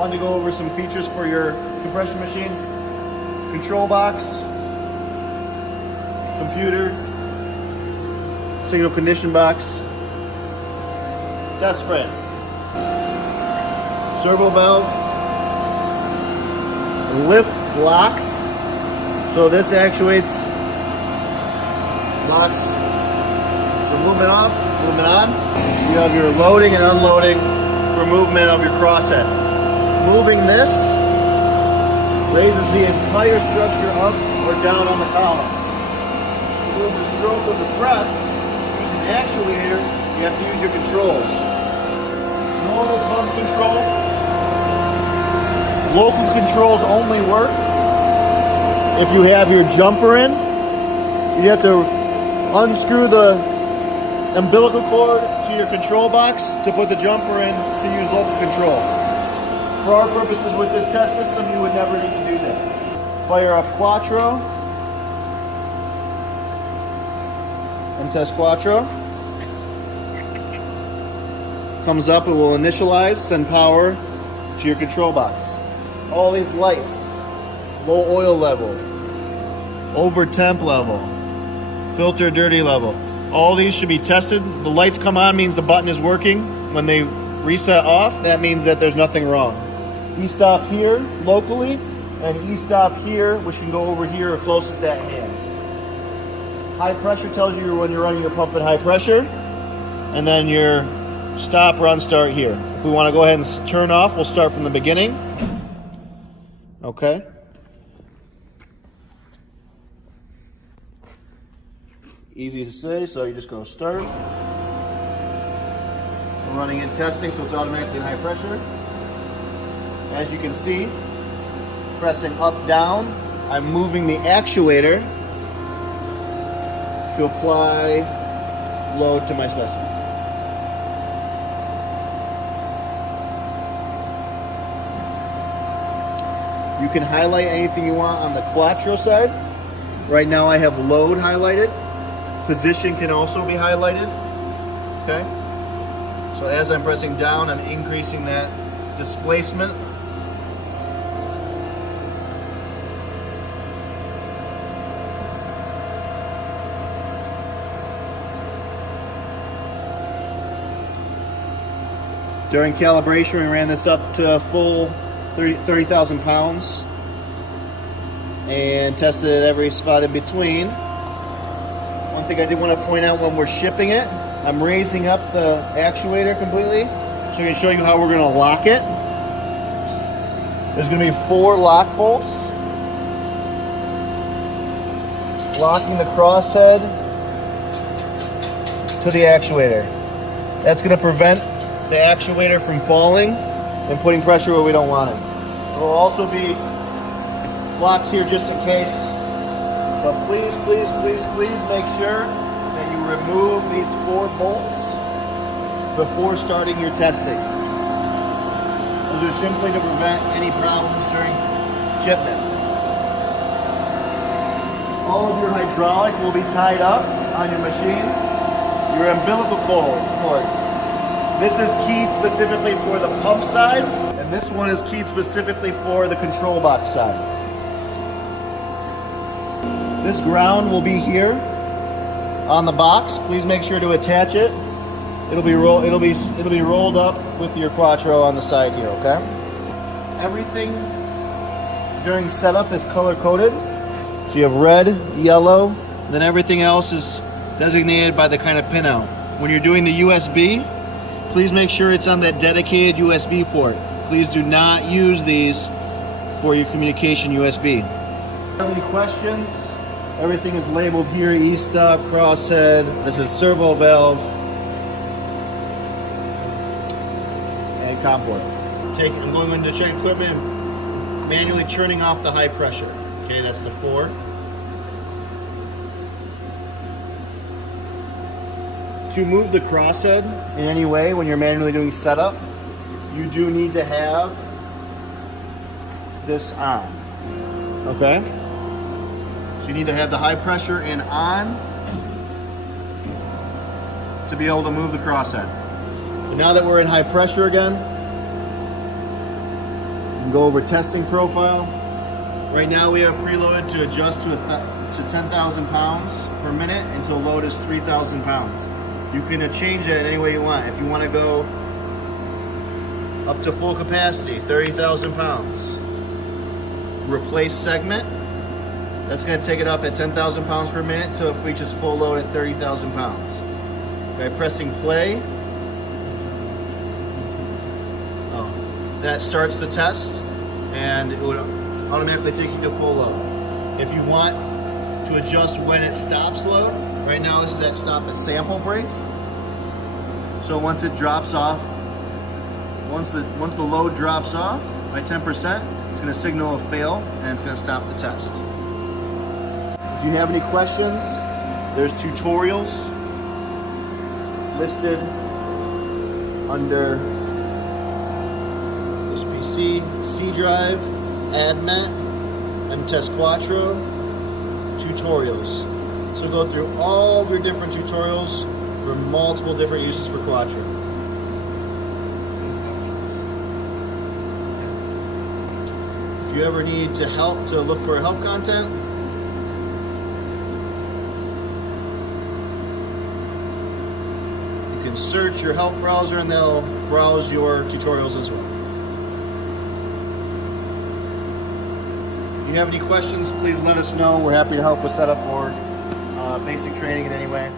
wanted to go over some features for your compression machine. Control box, computer, signal condition box, test frame, servo valve, lift locks. So this actuates, locks, so movement off, movement on. You have your loading and unloading for movement of your crosshead. Moving this raises the entire structure up or down on the column. To move the stroke of the press, use an actuator, you have to use your controls. Normal pump control. Local controls only work if you have your jumper in. You have to unscrew the umbilical cord to your control box to put the jumper in to use local control. For our purposes with this test system, you would never need to do that. Fire up Quattro. MTS Quattro. Comes up, it will initialize, send power to your control box. All these lights, low oil level, over temp level, filter dirty level. All these should be tested. The lights come on means the button is working. When they reset off, that means that there's nothing wrong. E-stop here locally, and E-stop here, which can go over here or closest at hand. High pressure tells you when you're running your pump at high pressure, and then your stop, run, start here. If we want to go ahead and turn off, we'll start from the beginning. Okay. Easy to say, so you just go start. We're running in testing, so it's automatically in high pressure. As you can see, pressing up, down, I'm moving the actuator to apply load to my specimen. You can highlight anything you want on the Quattro side. Right now I have load highlighted. Position can also be highlighted. Okay? So as I'm pressing down, I'm increasing that displacement. During calibration, we ran this up to a full 30,000 pounds and tested at every spot in between. One thing I did want to point out when we're shipping it, I'm raising up the actuator completely so I can show you how we're going to lock it. There's going to be 4 lock bolts locking the crosshead to the actuator. That's going to prevent the actuator from falling and putting pressure where we don't want it. There will also be locks here just in case, but please, please, please, please make sure that you remove these 4 bolts before starting your testing. Those are simply to prevent any problems during shipment. All of your hydraulic will be tied up on your machine. Your umbilical cord. This is keyed specifically for the pump side, and this one is keyed specifically for the control box side. This ground will be here on the box. Please make sure to attach it. It'll be rolled up with your Quattro on the side here, okay? Everything during setup is color coded. So you have red, yellow, then everything else is designated by the kind of pinout. When you're doing the USB, please make sure it's on that dedicated USB port. Please do not use these for your communication USB. If you have any questions, everything is labeled here, E-stop, crosshead, this is servo valve, and COM port. I'm going into check equipment, manually turning off the high pressure. Okay, that's the 4. To move the crosshead in any way when you're manually doing setup, you do need to have this on, okay? So you need to have the high pressure and on to be able to move the crosshead. So now that we're in high pressure again, and go over testing profile. Right now we have preloaded to adjust to 10,000 pounds per minute until load is 3,000 pounds. You can change that any way you want. If you want to go up to full capacity, 30,000 pounds. Replace segment, that's going to take it up at 10,000 pounds per minute until it reaches full load at 30,000 pounds. By pressing play, that starts the test and it would automatically take you to full load. If you want to adjust when it stops load, right now this is at stop at sample break. So once it drops off, once the load drops off by 10%, it's going to signal a fail and it's going to stop the test. If you have any questions, there's tutorials listed under this PC, C drive, AdMat, MTS Quattro, tutorials. So go through all of your different tutorials for multiple different uses for Quattro. If you ever need to look for help content, you can search your help browser and they'll browse your tutorials as well. If you have any questions, please let us know. We're happy to help with setup or basic training in any way.